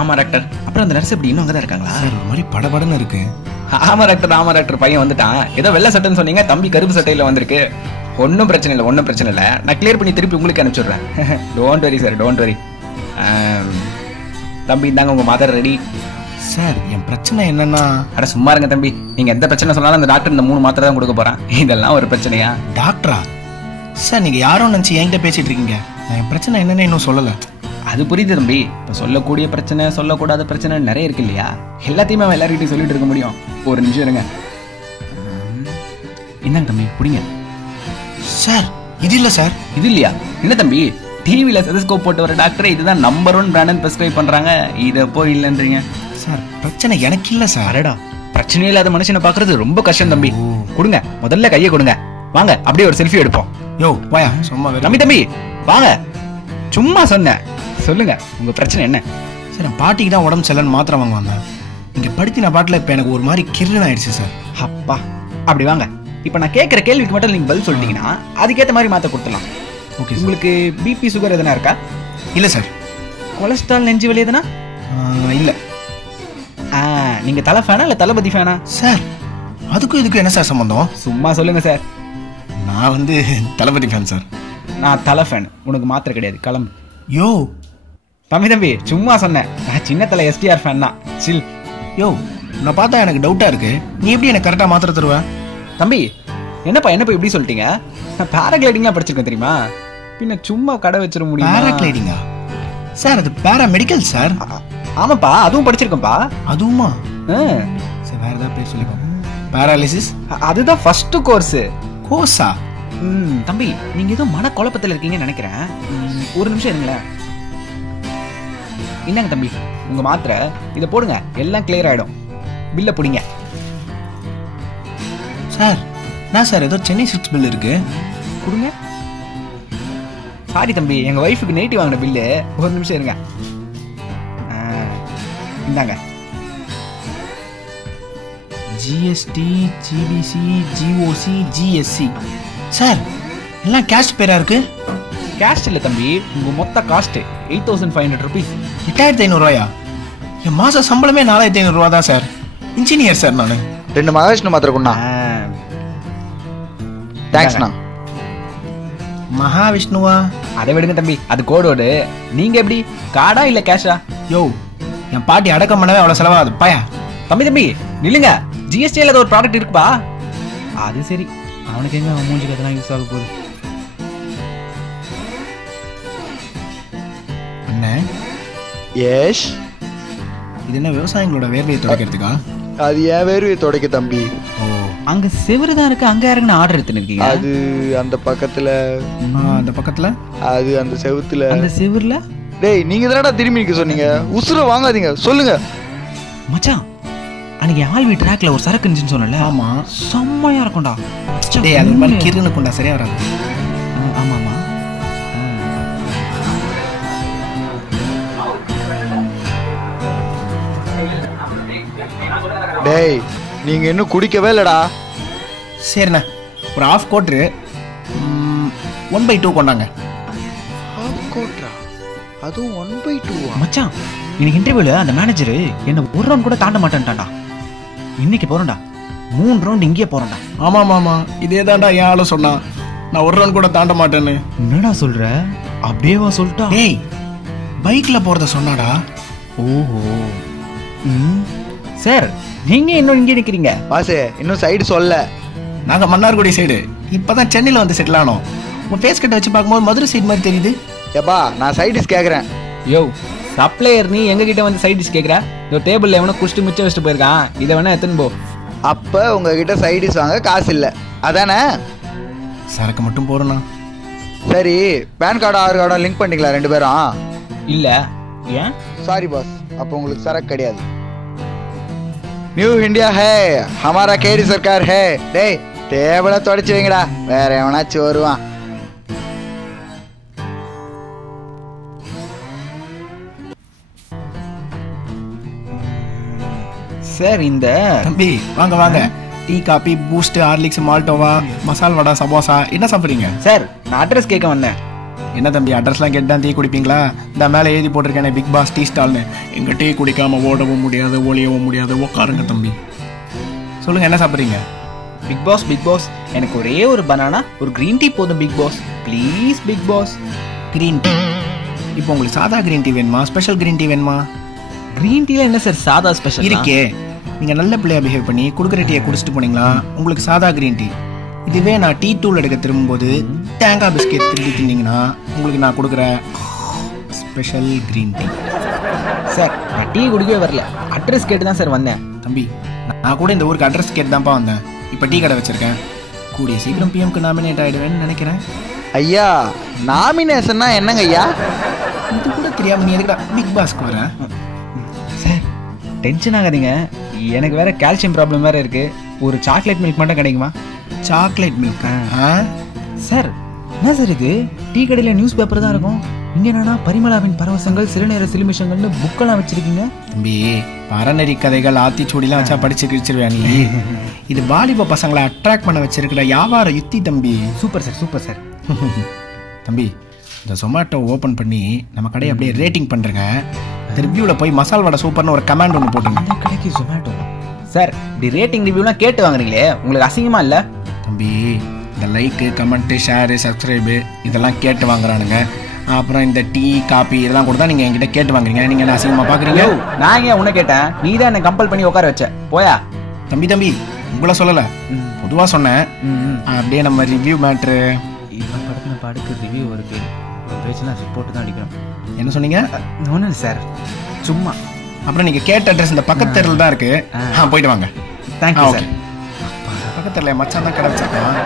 ஆமா டாக்டர். அப்புறம் அந்த நர்ஸ் எப்படி இன்னும் அங்கதான் இருக்காங்களா? சார் ஒரு மாதிரி படபடன்னு இருக்கு. ஆமா டாக்டர் பையன் வந்துட்டான். ஏதோ வெள்ளை சட்டைன்னு சொன்னீங்க, தம்பி கருப்பு சட்டையில வந்திருக்கு. ஒன்றும் பிரச்சனை இல்லை. நான் கிளியர் பண்ணி திருப்பி உங்களுக்கு அனுப்பிச்சுடுறேன். Don't worry sir, don't worry. தம்பி இந்தாங்க உங்க மாத்திரை ரெடி. சார் என் பிரச்சனை என்னன்னா... அட சும்மா இருங்க தம்பி, நீங்க எந்த பிரச்சனை சொன்னாலும் அந்த டாக்டர் இந்த 3 மாத்திரை தான் கொடுக்க போறான். இதெல்லாம் ஒரு பிரச்சனையா? டாக்டரா? சார் நீங்க யாரோ நினைச்சு என்கிட்ட பேசிட்டு இருக்கீங்க. நான் என் பிரச்சனை என்னன்னு இன்னும் சொல்லல. அது புரியுது தம்பி. இப்போ சொல்லக்கூடிய பிரச்சனை, சொல்லக்கூடாத பிரச்சனை நிறைய இருக்கு இல்லையா? எல்லாத்தையுமே அவன் எல்லாருக்கிட்டையும் சொல்லிட்டு இருக்க முடியும். ஒரு நிமிஷம் இருங்க. என்னங்க தம்பி புடிங்க. சார் இது இல்ல சார். இது இல்லையா? என்ன தம்பி, டிவியில ஸ்டெதஸ்கோப் போட்டு வர டாக்டர் இதுதான் நம்பர் 1 பிராண்ட் பிரிஸ்கிரைப் பண்றாங்க, இதை போய் இல்லைன்றீங்க? சார் பிரச்சனை எனக்கு இல்ல சார். அரடா, பிரச்சனை இல்லாத மனுஷனை பாக்குறது ரொம்ப கஷ்டம் தம்பி. கொடுங்க, முதல்ல கையை கொடுங்க. வாங்க அப்படியே ஒரு செல்ஃபி எடுப்போம். யோ போயா சும்மா. தம்பி வாங்க, சும்மா சொன்னேன். சொல்லுங்க உங்க பிரச்சனை என்ன? சார் என் பாட்டிக்கு தான் உடம்பு சரியில்லைன்னு மாத்திரை வாங்க வந்தேன். இங்க படுத்தின பாட்டில் இப்போ எனக்கு ஒரு மாதிரி கிருன்னு ஆயிடுச்சு சார். அப்பா அப்படி வாங்க. இப்போ நான் கேட்குற கேள்விக்கு மட்டும் நீங்கள் பதில் சொல்லிட்டீங்கன்னா அதுக்கேற்ற மாதிரி மாற்ற கொடுத்துடலாம். ஓகே. உங்களுக்கு பிபி சுகர் எதனா இருக்கா? இல்லை சார். கொலஸ்ட்ரால் நெஞ்சு வலி எதனா? இல்லை. நீங்கள் தலை ஃபேனா இல்லை தளபதி ஃபேனா? சார் அதுக்கும் இதுக்கும் என்ன சார் சம்மந்தம்? சும்மா சொல்லுங்க சார். நான் வந்து தளபதி ஃபேன் சார். நான் தலை ஃபேன். உனக்கு மாத்திரை கிடையாது, கிளம்பு. யோ தம்பி சும்மா சொன்னேன். நான் சின்ன தலை எஸ்டிஆர் ஃபேன் தான். சில். யோ நான் பார்த்தா எனக்கு டவுட்டாக இருக்கு. நீ எப்படி எனக்கு கரெக்டாக மாத்திரை தருவேன்? தம்பி என்னப்பா இப்படி சொல்லிட்டீங்க? நான் பேராகிளைடிங்லாம் படிச்சிருக்கேன் தெரியுமா? பின்ன சும்மா கடை வச்சிட முடியும்? பேராகிளைடிங்கா? சார் அது பேராமெடிக்கல் சார். ஆமாப்பா, அதுவும் படிச்சிருக்கேன்ப்பா. அதுவுமா? சார் வேற ஏதாவது பேர் சொல்லிப்போம். பேராலிசிஸ் அதுதான் ஃபர்ஸ்ட் கோர்ஸ். கோர்ஸா? தம்பி நீங்க ஏதோ மன குழப்பத்தில் இருக்கீங்கன்னு நினைக்கிறேன். ஒரு நிமிஷம் இருங்களேன். என்னங்க தம்பி உங்க மாத்திரை, இதை போடுங்க, எல்லாம் கிளியர் ஆயிடும். பில்ல பிடிங்க. சார் நான் சார் ஏதோ சென்னை சிக்ஸ் பில் இருக்கு, கொடுங்க. சாரி தம்பி, எங்க ஒய்ஃபுக்கு நைட்டி வாங்கின பில்லு. ஒரு நிமிஷம் இருங்க. இந்தாங்க. GST, GBC, GOC, GSC. Sir எல்லாம் கேஷ் பேரா இருக்கு. கேஷ் இல்லை தம்பி, உங்க மொத்த காஸ்ட் 8500 rupees. 8500 ரூபாயா? என் மாச சம்பளமே 4500 ரூபா தான் சார். இன்ஜினியர் சார் நான். 2 மகாவிஷ்ணு மாத்திரை கொண்டா. தேங்க்ஸ்ண்ணா. மகாவிஷ்ணுவா? அதை விடுங்க தம்பி, அது கோடோடு. நீங்க எப்படி, கார்டா இல்ல கேஷா? யோ என் பாட்டி அடக்கம் பண்ணவே அவ்வளவு செலவாது பாயா. தம்பி நில்லுங்க. ஜிஎஸ்டியில் ஏதோ ஒரு ப்ராடக்ட் இருக்குப்பா. அது சரி, அவனுக்கு எங்க மூஞ்சிக்கு அதெல்லாம் யூஸ் ஆக போகுது. அண்ணே. எஸ். இது என்ன விவசாயிகளோட வேர்வையை துடைக்கிறதுக்கா? அது ஏன் வேர்வையை துடைக்க தம்பி. ஓ அங்க செவரு தான் இருக்கு, அங்க யாருக்குன்னு ஆர்டர் எடுத்துன்னு இருக்கீங்க? அது அந்த பக்கத்துல. அந்த பக்கத்துல? அது அந்த செவுத்துல. அந்த செவருல? டேய் நீங்க தானடா திரும்பி நிக்க சொன்னீங்க. உசுர வாங்காதீங்க, சொல்லுங்க மச்சான். அன்னைக்கு ஆல்வி ட்ராக்ல ஒரு சரக்கு இருந்துச்சுன்னு சொன்னல? ஆமா. செம்மையா இருக்கும்டா. டேய் அது மாதிரி கிருன்னு கொண்டா சரியா வராது. ஆமா ஆமா. டேய் நீங்க இன்னும் குடிக்கவே இல்லடா. சரிண்ணா ஒரு ஹாஃப் கோட்ரு 1/2 கொண்டாங்க. ஹாஃப் கோட்ரா? அதுவும் 1/2. மச்சான் இன்னைக்கு இன்டர்வியூல அந்த மேனேஜர் என்ன ஒரு ரவுண்ட் கூட தாண்ட மாட்டேன்டான்டா. இன்னைக்கு போறேன்டா, 3 ரவுண்ட் இங்கேயே போறேன்டா. ஆமா மாமா, இதே தான்டா என் ஆளு சொன்னா. நான் ஒரு ரவுண்ட் கூட தாண்ட மாட்டேன்னு. என்னடா சொல்ற? அப்படியேவா சொல்லிட்டா? டேய் பைக்ல போறத சொன்னாடா. ஓஹோ. சார் நீங்க இன்னும் இங்கே நிக்கிறீங்க? பாசே இன்னும் சைடு சொல்ல. நாங்க மன்னார்குடி சைடு, இப்பதான் சென்னையில வந்து செட்டில் ஆனோம். உங்க ஃபேஸ் கட்ட வச்சு பார்க்கும்போது மதுரை சைடு மாதிரி தெரியுது. ஏப்பா நான் சைடிஸ் கேக்குறேன். யோ சப்ளையர், நீ எங்க கிட்ட வந்து சைடிஷ் கேக்குற? இந்த டேபிள்ல எவனோ குஷ்டு மிச்சம் வச்சுட்டு போயிருக்கான், இதை வேணா எத்தனை போ. அப்ப உங்ககிட்ட சைடிஸ் வாங்க காசு இல்ல அதானே? சரக்கு மட்டும் போறோம்னா. சரி பேன் கார்டு ஆதார் கார்டும் லிங்க் பண்ணிக்கலாம் 2 பேரும்? இல்ல. ஏன்? சாரி பாஸ், அப்போ உங்களுக்கு சரக்கு கிடையாது. நியூ இந்தியா ஹே, ஹமாரா கேடி சர்க்கார் ஹே. டேய் டேபிள தொடச்சு வைங்கடா, வேற எவனாச்சும் வருவான். சார் இந்த தம்பி வாங்க வாங்க. Tea, coffee, boost, Horlicks, Moldova, மசால் வடை, சமோசா என்ன சாப்பிடுறீங்க? சார் நான் அட்ரஸ் கேட்க வந்தேன். என்ன தம்பி அட்ரஸ்லாம் கேட்டு தான் டீ குடிப்பீங்களா? இந்த மேலே எழுதி போட்டிருக்கேன் பிக் பாஸ் டீ ஸ்டால்னு. எங்கள் டீ குடிக்காம ஓடவும் முடியாது, ஒளியவும் முடியாது. உட்காருங்க தம்பி. சொல்லுங்கள், என்ன சாப்பிட்றீங்க? பிக் பாஸ் எனக்கு ஒரே ஒரு பனானா ஒரு க்ரீன் டீ போதும் Bigg Boss. Please Bigg Boss. Green tea. இப்போ உங்களுக்கு சாதா க்ரீன் டீ வேணுமா, ஸ்பெஷல் க்ரீன் டீ வேணுமா? க்ரீன் டீல என்ன சார் சாதா ஸ்பெஷல் இருக்கே. நீங்கள் நல்ல பிள்ளையா பிஹேவ் பண்ணி கொடுக்குற டீயை குடிச்சிட்டு போனீங்களா உங்களுக்கு சாதா க்ரீன் டீ. இதுவே நான் டீ தூள் எடுக்க திரும்பும்போது தேங்காய் பிஸ்கெட் திருப்பி தின்னீங்கன்னா உங்களுக்கு நான் கொடுக்குற ஸ்பெஷல் க்ரீன் டீ. சார் நான் டீ குடிக்கவே வரல, அட்ரஸ் கேட்டு தான் சார் வந்தேன். தம்பி நான் கூட இந்த ஊருக்கு அட்ரஸ் கேட்டு தான்ப்பா வந்தேன். இப்போ டீ கடை வச்சுருக்கேன். கூடிய சீக்கிரம் பிஎம்க்கு நாமினேட் ஆகிடுவேன்னு நினைக்கிறேன். ஐயா நாமினேஷன்னா என்னங்க ஐயா? இது கூட தெரியாமல் நீ எதுக்குடா பிக் பாஸ்க்கு வரேன்? சார் டென்ஷன் ஆகாதீங்க, எனக்கு வேற கால்சியம் ப்ராப்ளம் வேற இருக்கு. ஒரு சாக்லேட் மில்க் மட்டும் கிடைக்குமா? Chocolate milk? சார் என்ன சார் இது? டீ கடையில் நியூஸ் பேப்பர் தான் இருக்கும், இங்கே என்னன்னா பரிமளாவின் பரவசங்கள் சிறுநேர சிலுமிஷங்கள்னு புக்கெல்லாம் வச்சிருக்கீங்க. தம்பி பரநெறி கதைகள் ஆத்திச்சூடிலாம் வச்சா படிச்சு கிழிச்சிருவேன் நீ. இது வாலிப பசங்களை அட்ராக்ட் பண்ண வச்சிருக்கிற வியாபார யுக்தி தம்பி. Super sir, super sir. தம்பி இந்த ஜொமேட்டோ ஓப்பன் பண்ணி நம்ம கடையை அப்படியே ரேட்டிங் பண்ணுறேங்க. இந்த ரிவ்யூவில் போய் மசால் வடை சூப்பர்னு ஒரு கமெண்ட் ஒன்று போட்டுங்க. அந்த கடைக்கு ஜொமேட்டோ சார் இப்படி ரேட்டிங் ரிவ்யூலாம் கேட்டு வாங்குறீங்களே, உங்களுக்கு அசிங்கமா இல்லை? தம்பி இந்த லைக்கு கமெண்ட்டு ஷேரு சப்ஸ்கிரைபு இதெல்லாம் கேட்டு வாங்குறானுங்க. அப்புறம் இந்த டீ காபி இதெல்லாம் கூட தான் நீங்கள் என்கிட்ட கேட்டு வாங்குறீங்க. நீங்கள் என்ன அசிங்கமாக பார்க்குறீங்க? நான் ஏன் உன்னை கேட்டேன், நீ தான் என்னை கம்பல் பண்ணி உட்கார வச்ச. போயா. தம்பி உங்களை சொல்லலை, பொதுவாக சொன்னேன். அப்படியே நம்ம ரிவ்யூ மேட்ரு இவன் படத்தின பாடுக்கு ரிவ்யூ இருக்கு, ஒரு பேஜ்லாம் ரிப்போர்ட் தான் அடிக்கணும். என்ன சொன்னீங்க? ஒன்றும் இல்லை சார், சும்மா. அப்புறம் நீங்கள் கேட்ட அட்ரஸ் இந்த பக்கத்து தெருவில் தான் இருக்குது. போயிட்டு வாங்க. Thank you sir. பக்கத்து தெருவில் மச்சான் தான் கடை வச்சிருக்கான்.